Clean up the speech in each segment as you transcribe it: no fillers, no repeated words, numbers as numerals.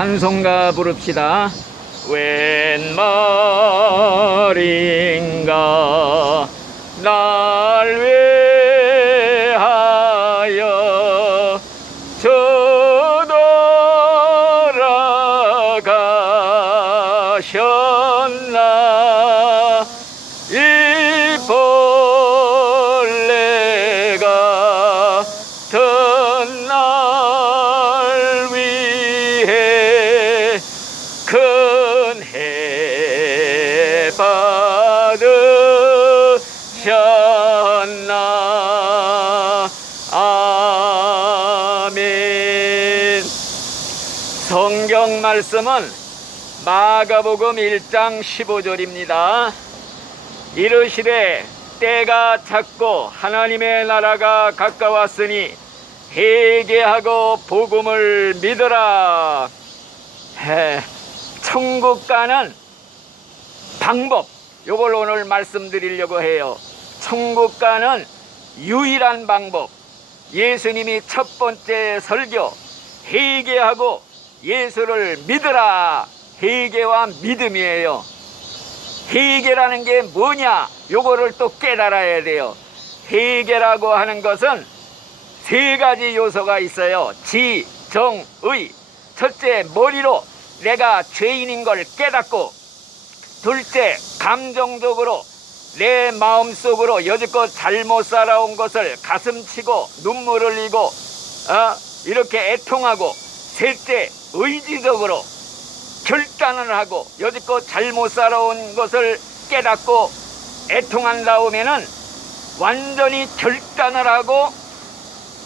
찬송가 부릅시다. 웬 말인가 날 위하여 저돌아가셨나. 이 벌레가 날 위해 큰 해 받으셨나. 아멘. 성경 말씀은 마가복음 1장 15절입니다. 이르시되 때가 찼고 하나님의 나라가 가까웠으니 회개하고 복음을 믿으라. 천국 가는 방법, 요걸 오늘 말씀드리려고 해요. 천국 가는 유일한 방법, 예수님이 첫 번째 설교, 회개하고 예수를 믿으라. 회개와 믿음이에요. 회개라는 게 뭐냐, 요거를 또 깨달아야 돼요. 회개라고 하는 것은 세 가지 요소가 있어요. 지, 정, 의. 첫째, 머리로 내가 죄인인 걸 깨닫고, 둘째, 감정적으로 내 마음속으로 여지껏 잘못 살아온 것을 가슴치고 눈물 흘리고 이렇게 애통하고, 셋째, 의지적으로 결단을 하고 여지껏 잘못 살아온 것을 깨닫고 애통한 다음에는 완전히 결단을 하고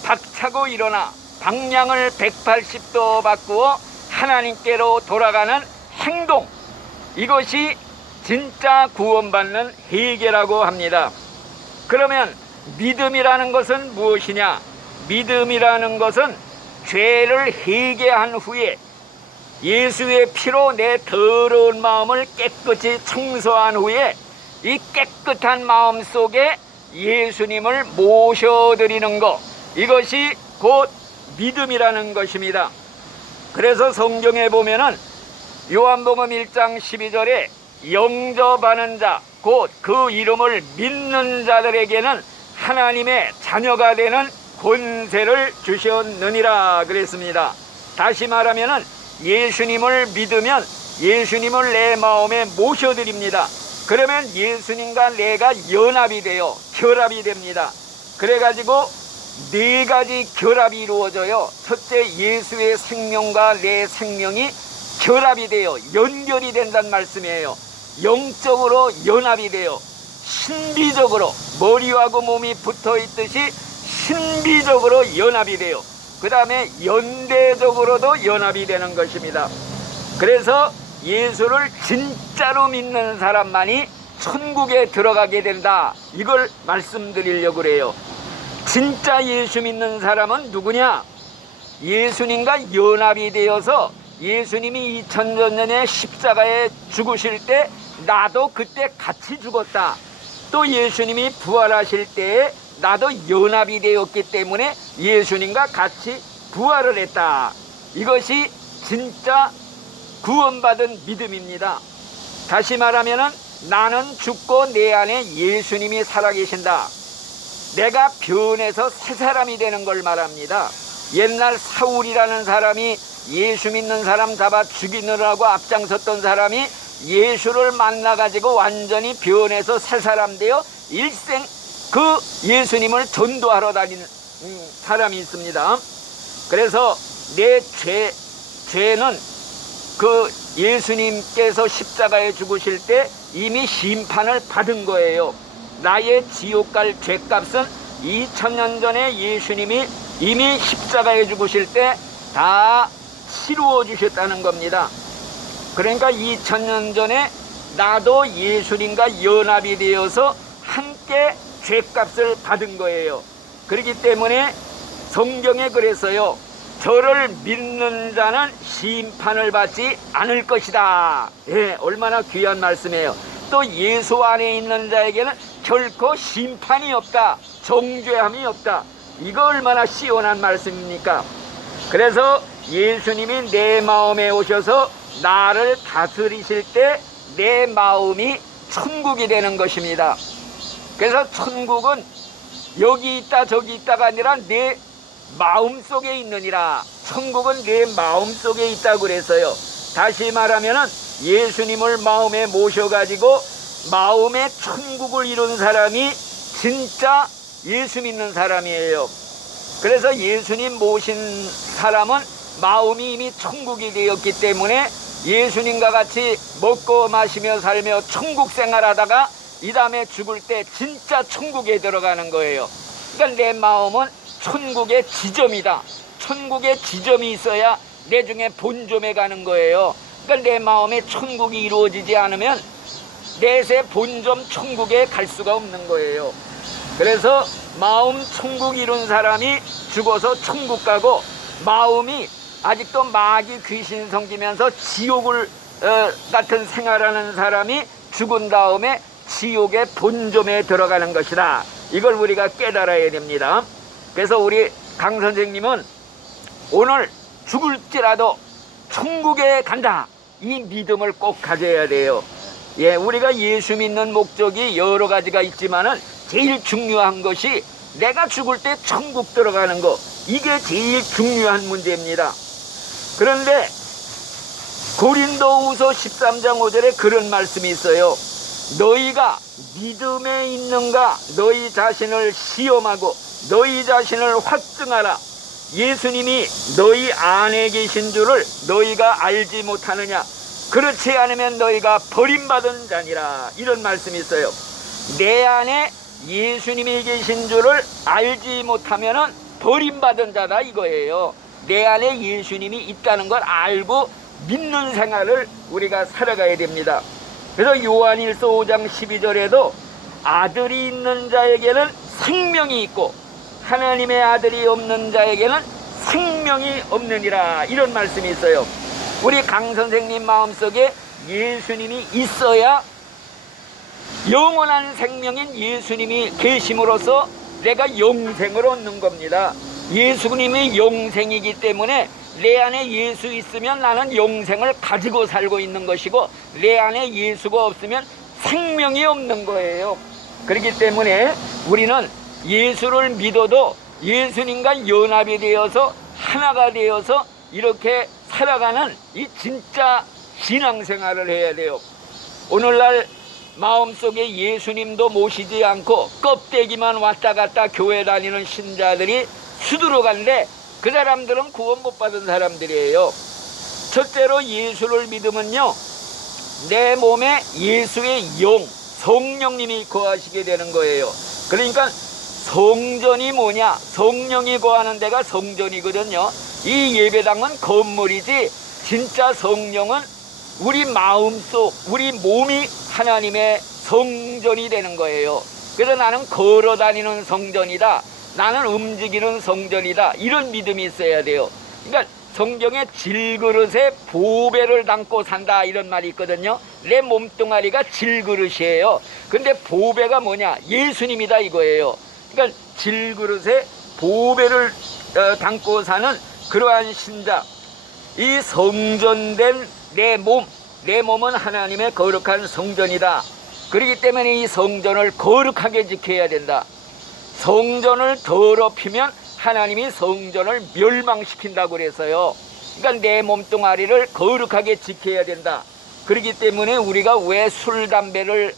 박차고 일어나 방향을 180도 바꾸어 하나님께로 돌아가는 행동, 이것이 진짜 구원받는 회개라고 합니다. 그러면 믿음이라는 것은 무엇이냐? 믿음이라는 것은 죄를 회개한 후에 예수의 피로 내 더러운 마음을 깨끗이 청소한 후에 이 깨끗한 마음 속에 예수님을 모셔드리는 것, 이것이 곧 믿음이라는 것입니다. 그래서 성경에 보면은 요한복음 1장 12절에 영접하는 자, 곧 그 이름을 믿는 자들에게는 하나님의 자녀가 되는 권세를 주셨느니라 그랬습니다. 다시 말하면은 예수님을 믿으면 예수님을 내 마음에 모셔드립니다. 그러면 예수님과 내가 연합이 돼요. 결합이 됩니다. 그래가지고 네 가지 결합이 이루어져요. 첫째, 예수의 생명과 내 생명이 결합이 돼요. 연결이 된다는 말씀이에요. 영적으로 연합이 돼요. 신비적으로 머리하고 몸이 붙어있듯이 신비적으로 연합이 돼요. 그 다음에 연대적으로도 연합이 되는 것입니다. 그래서 예수를 진짜로 믿는 사람만이 천국에 들어가게 된다, 이걸 말씀드리려고 그래요. 진짜 예수 믿는 사람은 누구냐? 예수님과 연합이 되어서 예수님이 2000년 전에 십자가에 죽으실 때 나도 그때 같이 죽었다. 또 예수님이 부활하실 때에 나도 연합이 되었기 때문에 예수님과 같이 부활을 했다. 이것이 진짜 구원받은 믿음입니다. 다시 말하면은 나는 죽고 내 안에 예수님이 살아계신다. 내가 변해서 새 사람이 되는 걸 말합니다. 옛날 사울이라는 사람이 예수 믿는 사람 잡아 죽이느라고 앞장섰던 사람이 예수를 만나가지고 완전히 변해서 새 사람 되어 일생 그 예수님을 전도하러 다니는 사람이 있습니다. 그래서 내 죄는 그 예수님께서 십자가에 죽으실 때 이미 심판을 받은 거예요. 나의 지옥 갈 죄값은 2000년 전에 예수님이 이미 십자가에 죽으실 때 다 치루어 주셨다는 겁니다. 그러니까 2000년 전에 나도 예수님과 연합이 되어서 함께 죄값을 받은 거예요. 그렇기 때문에 성경에 그래서요, 저를 믿는 자는 심판을 받지 않을 것이다. 예, 얼마나 귀한 말씀이에요. 또 예수 안에 있는 자에게는 결코 심판이 없다, 정죄함이 없다. 이거 얼마나 시원한 말씀입니까? 그래서 예수님이 내 마음에 오셔서 나를 다스리실 때 내 마음이 천국이 되는 것입니다. 그래서 천국은 여기 있다 저기 있다가 아니라 내 마음속에 있느니라. 천국은 내 마음속에 있다고 그랬어요. 다시 말하면은 예수님을 마음에 모셔가지고 마음의 천국을 이룬 사람이 진짜 예수 믿는 사람이에요. 그래서 예수님 모신 사람은 마음이 이미 천국이 되었기 때문에 예수님과 같이 먹고 마시며 살며 천국 생활하다가 이 다음에 죽을 때 진짜 천국에 들어가는 거예요. 그러니까 내 마음은 천국의 지점이다. 천국의 지점이 있어야 내 중에 본점에 가는 거예요. 그러니까 내 마음에 천국이 이루어지지 않으면 내세 본점 천국에 갈 수가 없는 거예요. 그래서 마음 천국 이룬 사람이 죽어서 천국 가고, 마음이 아직도 마귀 귀신 섬기면서 지옥을 같은 생활하는 사람이 죽은 다음에 지옥의 본점에 들어가는 것이다. 이걸 우리가 깨달아야 됩니다. 그래서 우리 강 선생님은 오늘 죽을지라도 천국에 간다, 이 믿음을 꼭 가져야 돼요. 예, 우리가 예수 믿는 목적이 여러 가지가 있지만은 제일 중요한 것이 내가 죽을 때 천국 들어가는 거, 이게 제일 중요한 문제입니다. 그런데 고린도후서 13장 5절에 그런 말씀이 있어요. 너희가 믿음에 있는가 너희 자신을 시험하고 너희 자신을 확증하라. 예수님이 너희 안에 계신 줄을 너희가 알지 못하느냐. 그렇지 않으면 너희가 버림받은 자니라. 이런 말씀이 있어요. 내 안에 예수님이 계신 줄을 알지 못하면 버림받은 자다 이거예요. 내 안에 예수님이 있다는 걸 알고 믿는 생활을 우리가 살아가야 됩니다. 그래서 요한일서 5장 12절에도 아들이 있는 자에게는 생명이 있고 하나님의 아들이 없는 자에게는 생명이 없느니라. 이런 말씀이 있어요. 우리 강 선생님 마음속에 예수님이 있어야 영원한 생명인 예수님이 계심으로써 내가 영생을 얻는 겁니다. 예수님이 영생이기 때문에 내 안에 예수 있으면 나는 영생을 가지고 살고 있는 것이고, 내 안에 예수가 없으면 생명이 없는 거예요. 그렇기 때문에 우리는 예수를 믿어도 예수님과 연합이 되어서 하나가 되어서 이렇게 살아가는 이 진짜 신앙생활을 해야 돼요. 오늘날 마음속에 예수님도 모시지 않고 껍데기만 왔다 갔다 교회 다니는 신자들이 수두룩한데 그 사람들은 구원 못 받은 사람들이에요. 첫째로 예수를 믿으면요, 내 몸에 예수의 영, 성령님이 거하시게 되는 거예요. 그러니까 성전이 뭐냐? 성령이 거하는 데가 성전이거든요. 이 예배당은 건물이지 진짜 성령은 우리 마음속, 우리 몸이 하나님의 성전이 되는 거예요. 그래서 나는 걸어 다니는 성전이다, 나는 움직이는 성전이다, 이런 믿음이 있어야 돼요. 그러니까 성경에 질그릇에 보배를 담고 산다 이런 말이 있거든요. 내 몸뚱아리가 질그릇이에요. 근데 보배가 뭐냐? 예수님이다 이거예요. 그러니까 질그릇에 보배를 담고 사는 그러한 신자, 이 성전된 내 몸은 하나님의 거룩한 성전이다. 그렇기 때문에 이 성전을 거룩하게 지켜야 된다. 성전을 더럽히면 하나님이 성전을 멸망시킨다고 그래서요. 그러니까 내 몸뚱아리를 거룩하게 지켜야 된다. 그렇기 때문에 우리가 왜 술, 담배를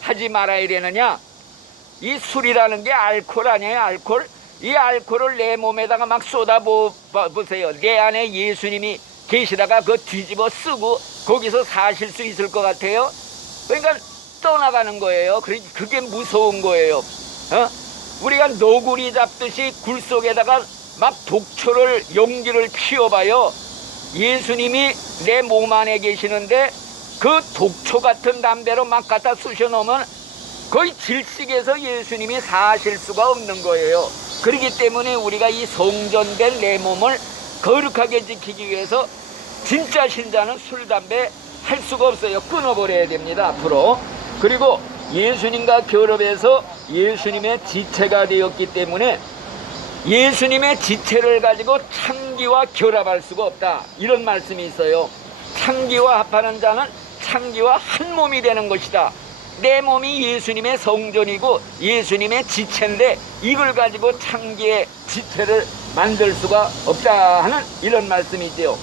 하지 말아야 되느냐? 이 술이라는 게 알코올 아니에요, 알코올? 이 알코올을 내 몸에다가 막 쏟아보세요. 내 안에 예수님이 계시다가 그거 뒤집어 쓰고 거기서 사실 수 있을 것 같아요? 그러니까 떠나가는 거예요. 그게 무서운 거예요. 우리가 너구리 잡듯이 굴 속에다가 막 독초를, 용기를 피워봐요. 예수님이 내 몸 안에 계시는데 그 독초 같은 담배로 막 갖다 쑤셔 놓으면 거의 질식해서 예수님이 사실 수가 없는 거예요. 그렇기 때문에 우리가 이 성전된 내 몸을 거룩하게 지키기 위해서 진짜 신자는 술, 담배 할 수가 없어요. 끊어버려야 됩니다, 앞으로. 그리고 예수님과 결합해서 예수님의 지체가 되었기 때문에 예수님의 지체를 가지고 창기와 결합할 수가 없다, 이런 말씀이 있어요. 창기와 합하는 자는 창기와 한 몸이 되는 것이다. 내 몸이 예수님의 성전이고 예수님의 지체인데 이걸 가지고 창기의 지체를 만들 수가 없다 하는 이런 말씀이지요.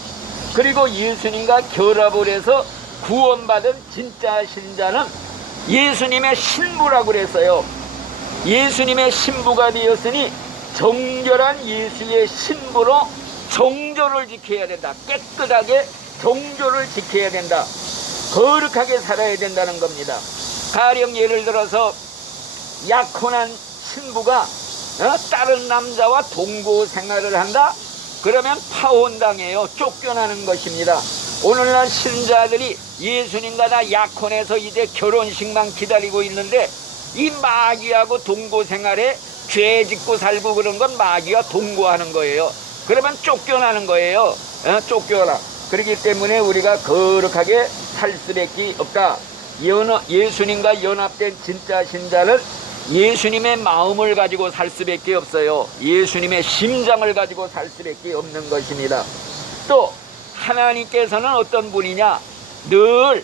그리고 예수님과 결합을 해서 구원받은 진짜 신자는 예수님의 신부라고 그랬어요. 예수님의 신부가 되었으니 정결한 예수의 신부로 정조를 지켜야 된다. 깨끗하게 정조를 지켜야 된다. 거룩하게 살아야 된다는 겁니다. 가령 예를 들어서 약혼한 신부가 다른 남자와 동거 생활을 한다? 그러면 파혼당해요. 쫓겨나는 것입니다. 오늘날 신자들이 예수님과 다 약혼해서 이제 결혼식만 기다리고 있는데 이 마귀하고 동거 생활에 죄 짓고 살고 그런 건 마귀와 동거하는 거예요. 그러면 쫓겨나는 거예요. 쫓겨나. 그렇기 때문에 우리가 거룩하게 살 수밖에 없다. 예수님과 연합된 진짜 신자는 예수님의 마음을 가지고 살 수밖에 없어요. 예수님의 심장을 가지고 살 수밖에 없는 것입니다. 또 하나님께서는 어떤 분이냐? 늘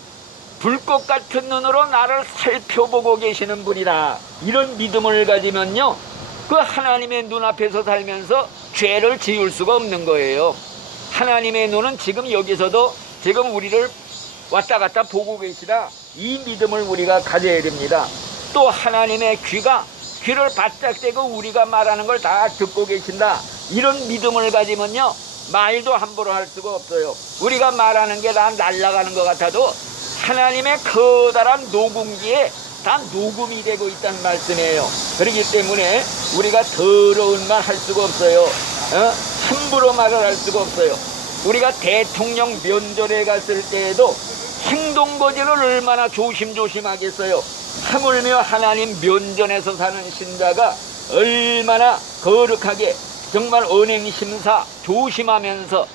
불꽃 같은 눈으로 나를 살펴보고 계시는 분이다. 이런 믿음을 가지면요, 그 하나님의 눈앞에서 살면서 죄를 지을 수가 없는 거예요. 하나님의 눈은 지금 여기서도 지금 우리를 왔다 갔다 보고 계시다. 이 믿음을 우리가 가져야 됩니다. 또 하나님의 귀를 바짝 대고 우리가 말하는 걸 다 듣고 계신다. 이런 믿음을 가지면요, 말도 함부로 할 수가 없어요. 우리가 말하는 게 다 날아가는 것 같아도 하나님의 커다란 녹음기에 다 녹음이 되고 있다는 말씀이에요. 그렇기 때문에 우리가 더러운 말 할 수가 없어요. 함부로 말을 할 수가 없어요. 우리가 대통령 면전에 갔을 때에도 행동거지를 얼마나 조심조심하겠어요. 하물며 하나님 면전에서 사는 신자가 얼마나 거룩하게 정말 언행심사 조심하면서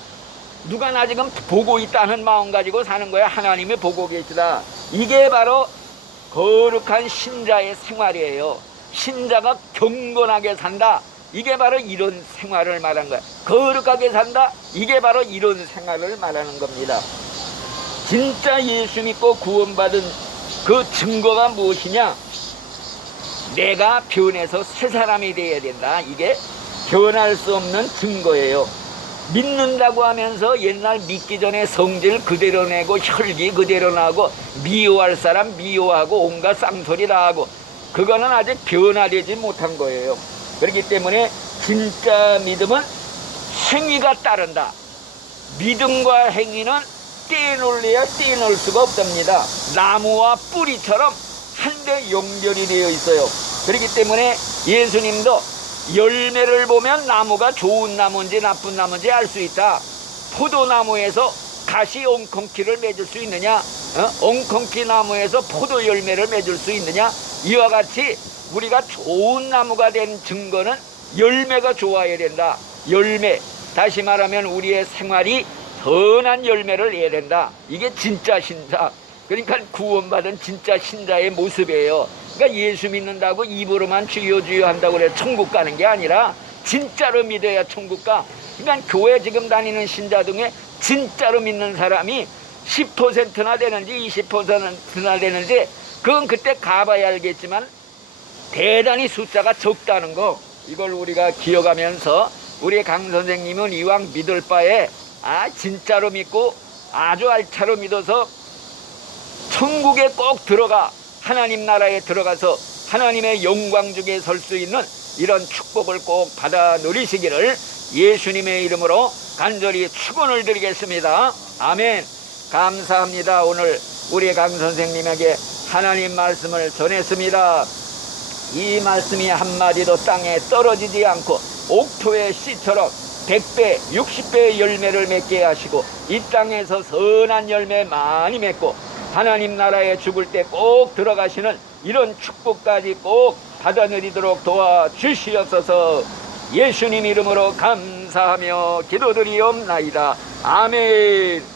누가 나 지금 보고 있다는 마음 가지고 사는 거야. 하나님이 보고 계시다. 이게 바로 거룩한 신자의 생활이에요. 신자가 경건하게 산다. 이게 바로 이런 생활을 말한 거야. 거룩하게 산다. 이게 바로 이런 생활을 말하는 겁니다. 진짜 예수 믿고 구원받은 그 증거가 무엇이냐? 내가 변해서 새 사람이 되어야 된다. 이게 변할 수 없는 증거예요. 믿는다고 하면서 옛날 믿기 전에 성질 그대로 내고 혈기 그대로 나고 미워할 사람 미워하고 온갖 쌍소리 다 하고, 그거는 아직 변화되지 못한 거예요. 그렇기 때문에 진짜 믿음은 행위가 따른다. 믿음과 행위는 떼놓을래야 떼놓을 수가 없답니다. 나무와 뿌리처럼 한데 연결이 되어 있어요. 그렇기 때문에 예수님도 열매를 보면 나무가 좋은 나무인지 나쁜 나무인지 알 수 있다. 포도나무에서 가시 엉겅퀴를 맺을 수 있느냐? 엉겅퀴 나무에서 포도 열매를 맺을 수 있느냐? 이와 같이 우리가 좋은 나무가 된 증거는 열매가 좋아야 된다. 열매, 다시 말하면 우리의 생활이 선한 열매를 내야 된다. 이게 진짜 신자, 그러니까 구원받은 진짜 신자의 모습이에요. 그러니까 예수 믿는다고 입으로만 주여 주여 한다고 그래 천국 가는 게 아니라 진짜로 믿어야 천국 가. 그러니까 교회 지금 다니는 신자 중에 진짜로 믿는 사람이 10%나 되는지 20%나 되는지 그건 그때 가봐야 알겠지만 대단히 숫자가 적다는 거, 이걸 우리가 기억하면서 우리 강 선생님은 이왕 믿을 바에 진짜로 믿고 아주 알차로 믿어서 천국에 꼭 들어가 하나님 나라에 들어가서 하나님의 영광 중에 설 수 있는 이런 축복을 꼭 받아 누리시기를 예수님의 이름으로 간절히 축원을 드리겠습니다. 아멘. 감사합니다. 오늘 우리 강 선생님에게 하나님 말씀을 전했습니다. 이 말씀이 한마디도 땅에 떨어지지 않고 옥토의 씨처럼 100배, 60배의 열매를 맺게 하시고 이 땅에서 선한 열매 많이 맺고 하나님 나라에 죽을 때 꼭 들어가시는 이런 축복까지 꼭 받아 누리도록 도와주시옵소서. 예수님 이름으로 감사하며 기도드리옵나이다. 아멘.